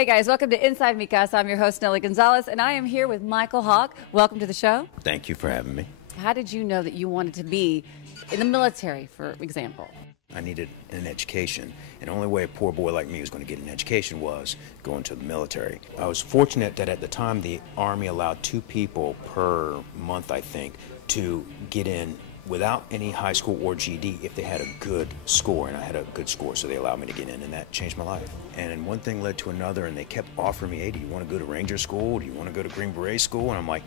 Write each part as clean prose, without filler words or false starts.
Hey guys, welcome to Inside Mykel. I'm your host, Nellie Gonzalez, and I am here with Mykel Hawke. Welcome to the show. Thank you for having me. How did you know that you wanted to be in the military, for example? I needed an education, and the only way a poor boy like me was going to get an education was going to the military. I was fortunate that at the time the Army allowed 2 people per month, I think, to get in without any high school or GED if they had a good score, and I had a good score, so they allowed me to get in, and that changed my life. And one thing led to another, and they kept offering me, hey, do you want to go to Ranger School? Do you want to go to Green Beret School? And I'm like,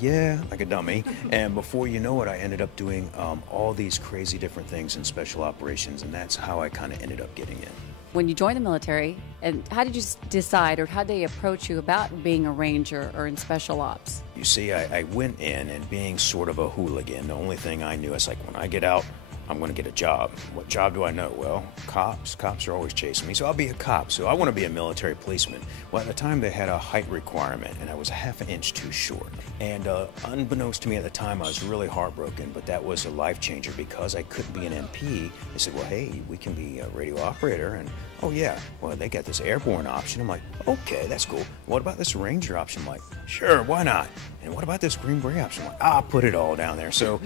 yeah, like a dummy. And before you know it, I ended up doing all these crazy different things in special operations, and that's how I kind of ended up getting in. When you joined the military, and how did you decide, or how did they approach you about being a ranger or in special ops? You see, I went in, and being sort of a hooligan, the only thing I knew is like, when I get out, I'm going to get a job. What job do I know? Well, cops. Cops are always chasing me, so I'll be a cop. So I want to be a military policeman. Well, at the time, they had a height requirement, and I was a half an inch too short. And unbeknownst to me at the time, I was really heartbroken, but that was a life changer because I couldn't be an MP. They said, well, hey, we can be a radio operator. And, oh, yeah, well, they got this airborne option. I'm like, okay, that's cool. What about this Ranger option? I'm like, sure, why not? And what about this Green Beret option? I'm like, I'll put it all down there. So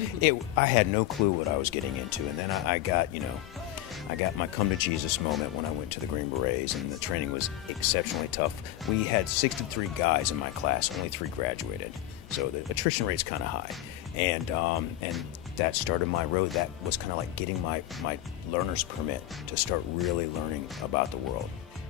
I had no clue what I was getting into. And then I got my come to Jesus moment when I went to the Green Berets, and the training was exceptionally tough. We had 63 guys in my class, only 3 graduated. So the attrition rate's kind of high. And that started my road. That was kind of like getting my learner's permit to start really learning about the world.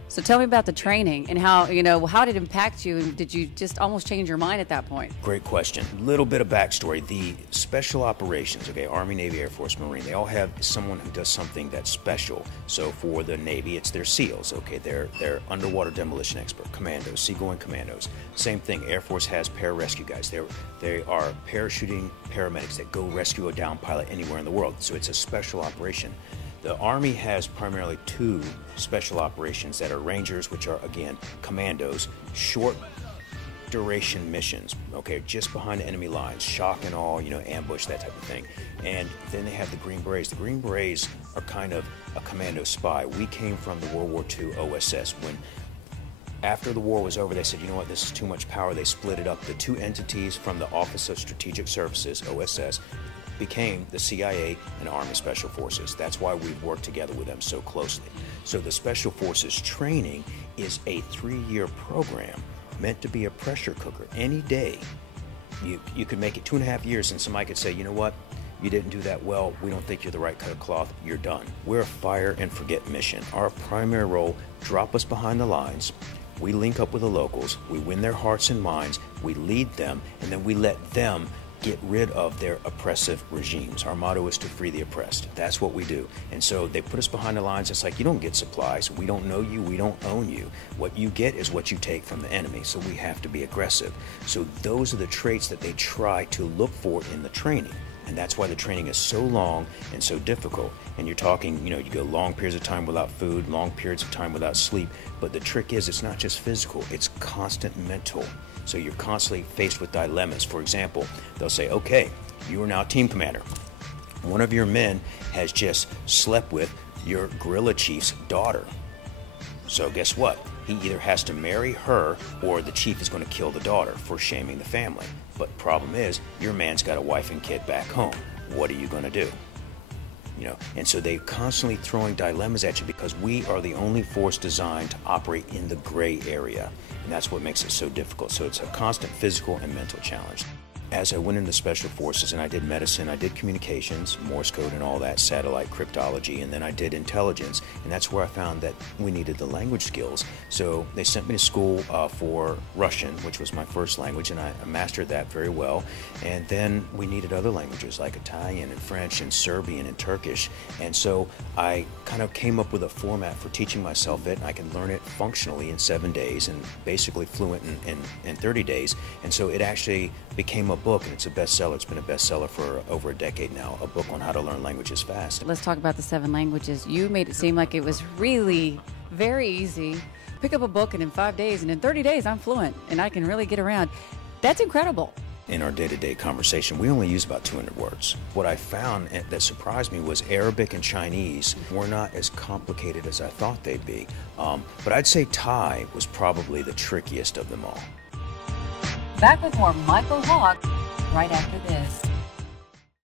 So tell me about the training and how did it impact you, and did you just almost change your mind at that point? Great question. Little bit of backstory. The special operations, okay, Army, Navy, Air Force, Marine, they all have someone who does something that's special. So for the Navy, it's their SEALs, okay, they're underwater demolition expert, commandos, seagoing commandos. Same thing, Air Force has pararescue guys. They are parachuting paramedics that go rescue a downed pilot anywhere in the world. So it's a special operation. The Army has primarily 2 special operations that are Rangers, which are, again, commandos, short duration missions, okay, just behind the enemy lines, shock and all, ambush, that type of thing. And then they have the Green Berets. The Green Berets are kind of a commando spy. We came from the World War II OSS. When after the war was over, they said, you know what, this is too much power. They split it up. The 2 entities from the Office of Strategic Services, OSS, became the CIA and Army Special Forces. That's why we've worked together with them so closely. So the Special Forces training is a 3-year program meant to be a pressure cooker. Any day, you could make it 2.5 years and somebody could say, you know what, you didn't do that well, we don't think you're the right cut of cloth, you're done. We're a fire and forget mission. Our primary role, drop us behind the lines, we link up with the locals, we win their hearts and minds, we lead them, and then we let them get rid of their oppressive regimes. Our motto is to free the oppressed. That's what we do. And so they put us behind the lines. It's like, you don't get supplies. We don't know you. We don't own you. What you get is what you take from the enemy. So we have to be aggressive. So those are the traits that they try to look for in the training. And that's why the training is so long and so difficult. And you're talking, you go long periods of time without food, long periods of time without sleep. But the trick is, it's not just physical, it's constant mental. So you're constantly faced with dilemmas. For example, they'll say, okay, you are now team commander. One of your men has just slept with your guerrilla chief's daughter. So guess what? He either has to marry her, or the chief is going to kill the daughter for shaming the family. But the problem is, your man's got a wife and kid back home. What are you going to do? And so they're constantly throwing dilemmas at you because we are the only force designed to operate in the gray area. And that's what makes it so difficult. So it's a constant physical and mental challenge. As I went into Special Forces and I did medicine, I did communications, Morse code and all that, satellite cryptology, and then I did intelligence, and that's where I found that we needed the language skills. So they sent me to school for Russian, which was my first language, and I mastered that very well. And then we needed other languages like Italian and French and Serbian and Turkish. And so I kind of came up with a format for teaching myself it, and I can learn it functionally in 7 days and basically fluent in 30 days. And so it actually became a book, and it's a bestseller. It's been a bestseller for over a decade now, a book on how to learn languages fast. Let's talk about the 7 languages. You made it seem like it was really very easy. Pick up a book, and in 5 days, and in 30 days, I'm fluent, and I can really get around. That's incredible. In our day-to-day conversation, we only use about 200 words. What I found that surprised me was Arabic and Chinese were not as complicated as I thought they'd be. But I'd say Thai was probably the trickiest of them all. Back with more Mykel Hawke right after this.